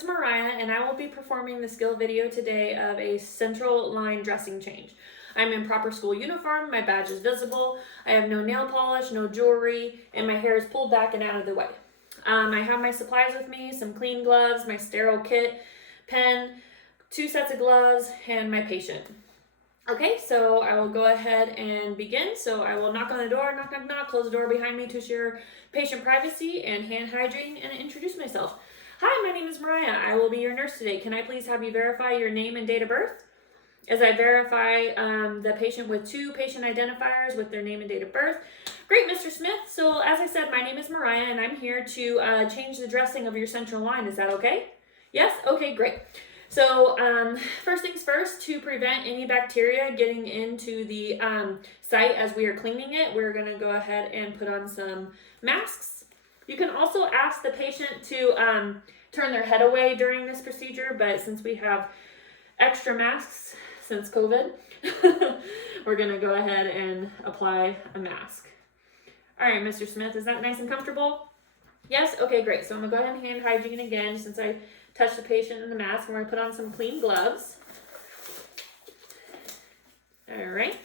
is Mariah, and I will be performing the skill video today of a central line dressing change. I'm in proper school uniform, my badge is visible, I have no nail polish, no jewelry, and my hair is pulled back and out of the way. I have my supplies with me, some clean gloves, my sterile kit, pen, 2 sets of gloves, and my patient. Okay, so I will go ahead and begin. So I will knock on the door, knock, knock, knock, close the door behind me to assure patient privacy and hand hygiene, and introduce myself. Hi, my name is Mariah. I will be your nurse today. Can I please have you verify your name and date of birth? As I verify the patient with 2 patient identifiers with their name and date of birth. Great, Mr. Smith. So as I said, my name is Mariah, and I'm here to change the dressing of your central line. Is that okay? Yes? Okay, great. So first things first, to prevent any bacteria getting into the site as we are cleaning it, we're going to go ahead and put on some masks. You can also ask the patient to turn their head away during this procedure, but since we have extra masks since COVID, we're going to go ahead and apply a mask. All right, Mr. Smith, is that nice and comfortable? Yes? Okay, great. So I'm going to go ahead and hand hygiene again since I touch the patient in the mask. We're going to put on some clean gloves. All right.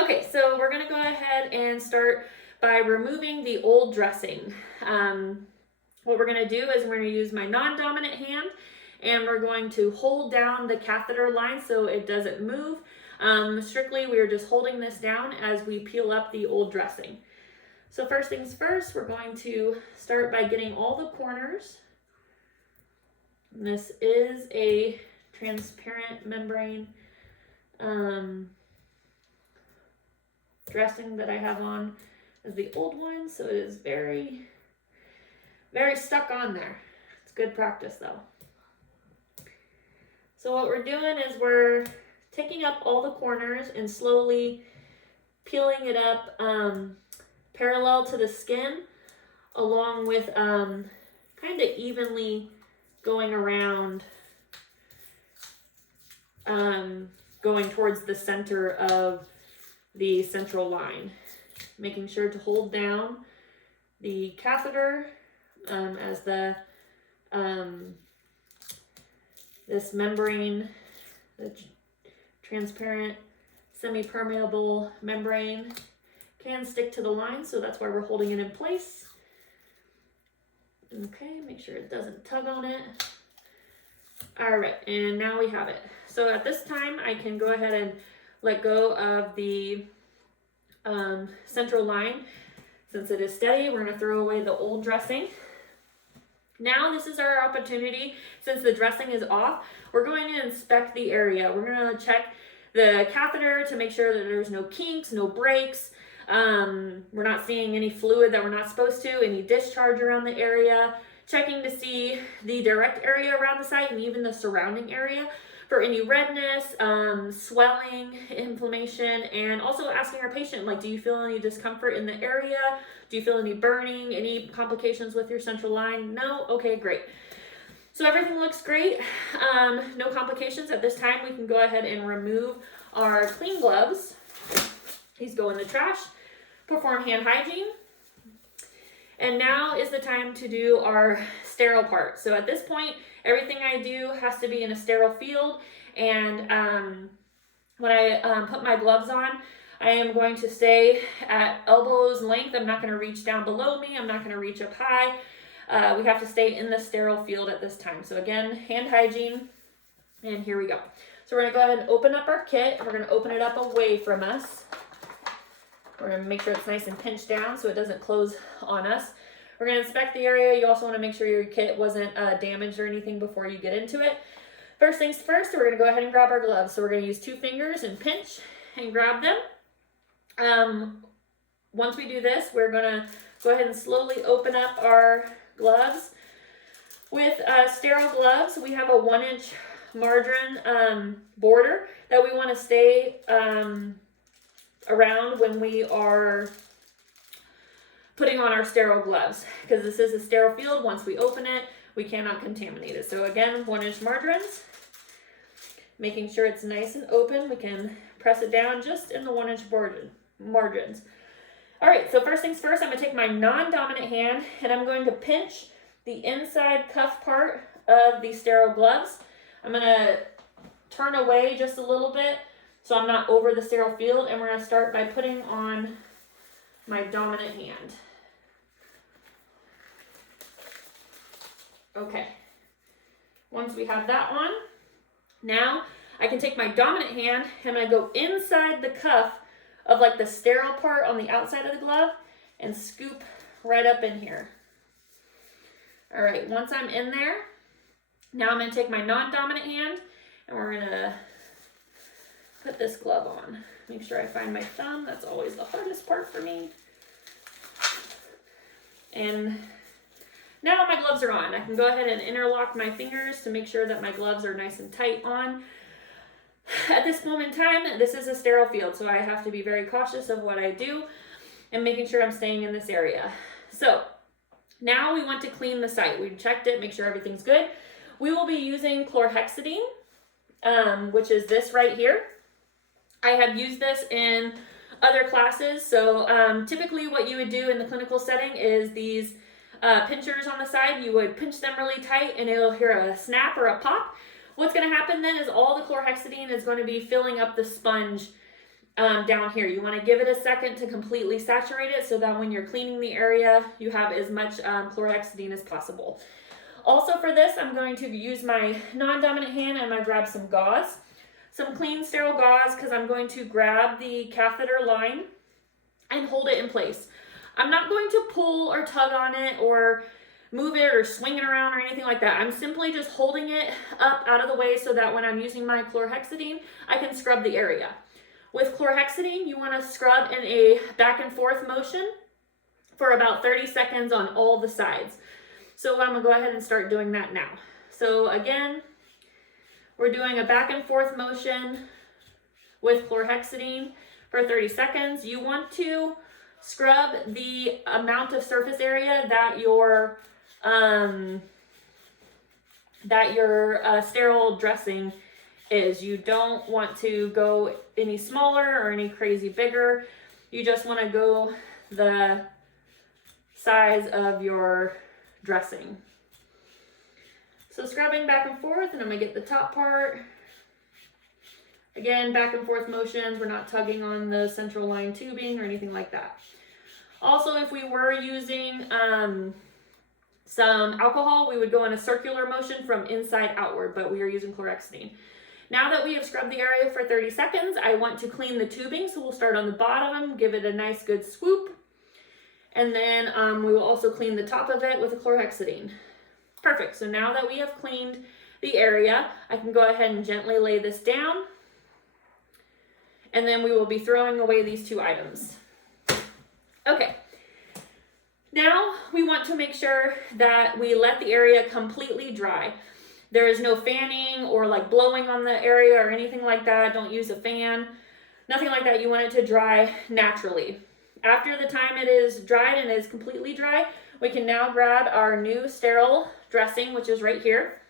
Okay, so we're going to go ahead and start by removing the old dressing. What we're going to do is we're going to use my non-dominant hand, and we're going to hold down the catheter line so it doesn't move. Strictly, we are just holding this down as we peel up the old dressing. So first things first, we're going to start by getting all the corners. And this is a transparent membrane dressing that I have on as the old one, so it is very, very stuck on there. It's good practice though. So what we're doing is we're taking up all the corners and slowly peeling it up parallel to the skin, along with kind of evenly going around, going towards the center of the central line. Making sure to hold down the catheter as the this membrane, the transparent semi-permeable membrane, can stick to the line, so that's why we're holding it in place. Okay, make sure it doesn't tug on it. All right, and now we have it. So at this time, I can go ahead and let go of the central line. Since it is steady, we're going to throw away the old dressing. Now this is our opportunity, since the dressing is off, we're going to inspect the area. We're going to check the catheter to make sure that there's no kinks, no breaks. We're not seeing any fluid that we're not supposed to, any discharge around the area, checking to see the direct area around the site and even the surrounding area for any redness, swelling, inflammation, and also asking our patient, like, do you feel any discomfort in the area? Do you feel any burning, any complications with your central line? No? Okay, great. So everything looks great. No complications. At this time, we can go ahead and remove our clean gloves. These go in the trash. Perform hand hygiene. And now is the time to do our sterile part. So at this point, everything I do has to be in a sterile field. And when I put my gloves on, I am going to stay at elbows length. I'm not going to reach down below me. I'm not going to reach up high. We have to stay in the sterile field at this time. So again, hand hygiene. And here we go. So we're going to go ahead and open up our kit. We're going to open it up away from us. We're going to make sure it's nice and pinched down so it doesn't close on us. We're going to inspect the area. You also want to make sure your kit wasn't damaged or anything before you get into it. First things first, we're going to go ahead and grab our gloves. So we're going to use 2 fingers and pinch and grab them. Once we do this, we're going to go ahead and slowly open up our gloves. With sterile gloves, we have a 1-inch margarine border that we want to stay around when we are putting on our sterile gloves, because this is a sterile field. Once we open it, we cannot contaminate it. So again, 1-inch margarines, making sure it's nice and open. We can press it down just in the 1-inch margins. All right, so first things first, I'm gonna take my non-dominant hand and I'm going to pinch the inside cuff part of the sterile gloves. I'm gonna turn away just a little bit so I'm not over the sterile field, and we're gonna start by putting on my dominant hand. Okay, once we have that on, now I can take my dominant hand and I'm gonna go inside the cuff of like the sterile part on the outside of the glove and scoop right up in here. All right, once I'm in there, now I'm gonna take my non-dominant hand and we're gonna put this glove on. Make sure I find my thumb, that's always the hardest part for me. And now my gloves are on. I can go ahead and interlock my fingers to make sure that my gloves are nice and tight on. At this moment in time, this is a sterile field, so I have to be very cautious of what I do and making sure I'm staying in this area. So now we want to clean the site. We checked it, make sure everything's good. We will be using chlorhexidine, which is this right here. I have used this in other classes. So typically what you would do in the clinical setting is these pinchers on the side, you would pinch them really tight and it'll hear a snap or a pop. What's going to happen then is all the chlorhexidine is going to be filling up the sponge down here. You want to give it a second to completely saturate it so that when you're cleaning the area, you have as much chlorhexidine as possible. Also for this, I'm going to use my non-dominant hand and I'm going to grab some gauze, some clean sterile gauze, because I'm going to grab the catheter line and hold it in place. I'm not going to pull or tug on it or move it or swing it around or anything like that. I'm simply just holding it up out of the way so that when I'm using my chlorhexidine, I can scrub the area. With chlorhexidine, you want to scrub in a back and forth motion for about 30 seconds on all the sides. So I'm gonna go ahead and start doing that now. So again, we're doing a back and forth motion with chlorhexidine for 30 seconds. You want to scrub the amount of surface area that your sterile dressing is. You don't want to go any smaller or any crazy bigger. You just want to go the size of your dressing. So scrubbing back and forth, and I'm going to get the top part. Again, back and forth motions. We're not tugging on the central line tubing or anything like that. Also, if we were using some alcohol, we would go in a circular motion from inside outward, but we are using chlorhexidine. Now that we have scrubbed the area for 30 seconds, I want to clean the tubing. So we'll start on the bottom, give it a nice good swoop. And then we will also clean the top of it with a chlorhexidine. Perfect. So now that we have cleaned the area, I can go ahead and gently lay this down. And then we will be throwing away these two items. Okay. Now we want to make sure that we let the area completely dry. There is no fanning or like blowing on the area or anything like that. Don't use a fan. Nothing like that. You want it to dry naturally. After the time it is dried and is completely dry, we can now grab our new sterile dressing, which is right here.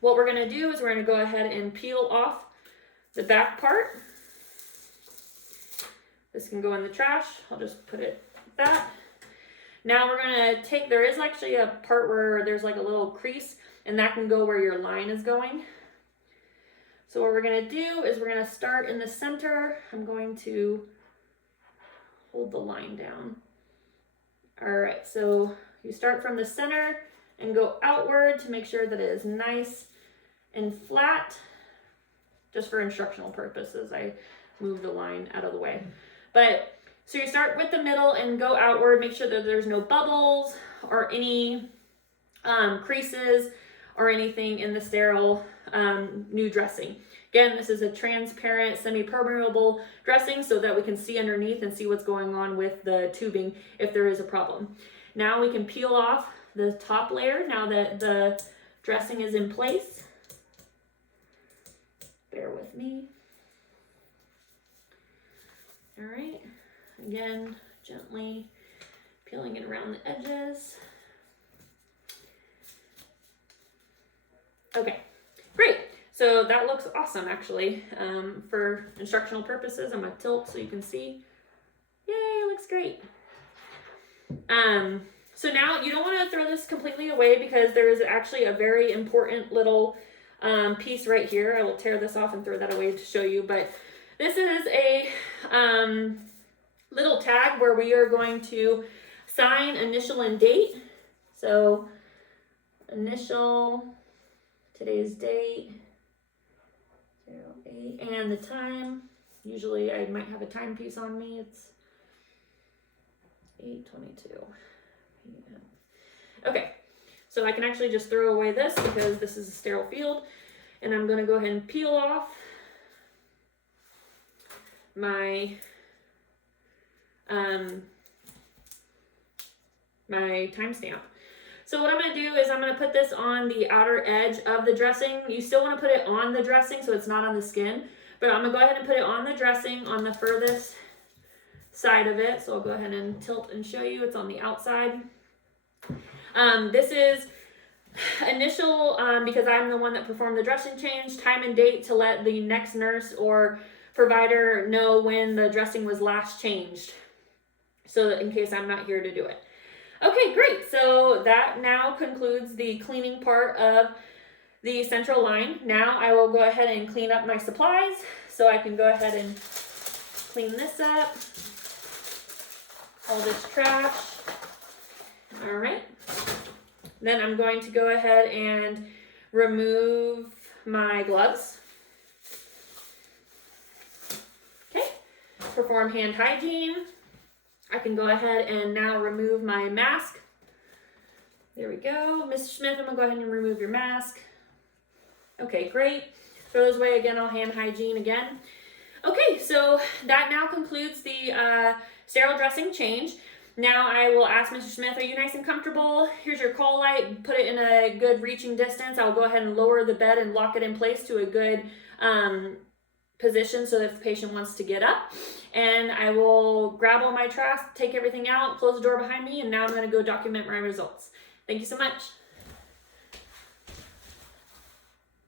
What we're going to do is we're going to go ahead and peel off the back part. This can go in the trash. I'll just put it like that. Now we're going to take, there is actually a part where there's like a little crease, and that can go where your line is going. So what we're going to do is we're going to start in the center. I'm going to hold the line down. All right, so you start from the center and go outward to make sure that it is nice and flat. Just for instructional purposes, I move the line out of the way. But so you start with the middle and go outward, make sure that there's no bubbles or any creases or anything in the sterile new dressing. Again, this is a transparent, semi-permeable dressing so that we can see underneath and see what's going on with the tubing if there is a problem. Now we can peel off the top layer now that the dressing is in place. Bear with me. All right, again, gently peeling it around the edges. Okay, great. So that looks awesome, actually. For instructional purposes, I'm gonna tilt so you can see. Yay, it looks great. So now you don't want to throw this completely away because there is actually a very important little piece right here. I will tear this off and throw that away to show you, but this is a little tag where we are going to sign, initial, and date. So initial, today's date, 08, and the time. Usually I might have a timepiece on me. It's 8:22 p.m. Okay, so I can actually just throw away this because this is a sterile field, and I'm going to go ahead and peel off my my timestamp. So what I'm going to do is I'm going to put this on the outer edge of the dressing. You still want to put it on the dressing so it's not on the skin, but I'm going to go ahead and put it on the dressing on the furthest side of it. So I'll go ahead and tilt and show you. It's on the outside. This is initial because I'm the one that performed the dressing change, time and date to let the next nurse or provider know when the dressing was last changed, so that in case I'm not here to do it. Okay, great. So that now concludes the cleaning part of the central line. Now I will go ahead and clean up my supplies. So I can go ahead and clean this up, all this trash. All right. Then I'm going to go ahead and remove my gloves. Okay, perform hand hygiene. I can go ahead and now remove my mask. There we go. Mr. Smith, I'm gonna go ahead and remove your mask. Okay, great. Throw those away again, I'll hand hygiene again. Okay, so that now concludes the sterile dressing change. Now I will ask Mr. Smith, are you nice and comfortable? Here's your call light, put it in a good reaching distance. I'll go ahead and lower the bed and lock it in place to a good position so that if the patient wants to get up. And I will grab all my trash, take everything out, close the door behind me, and now I'm gonna go document my results. Thank you so much.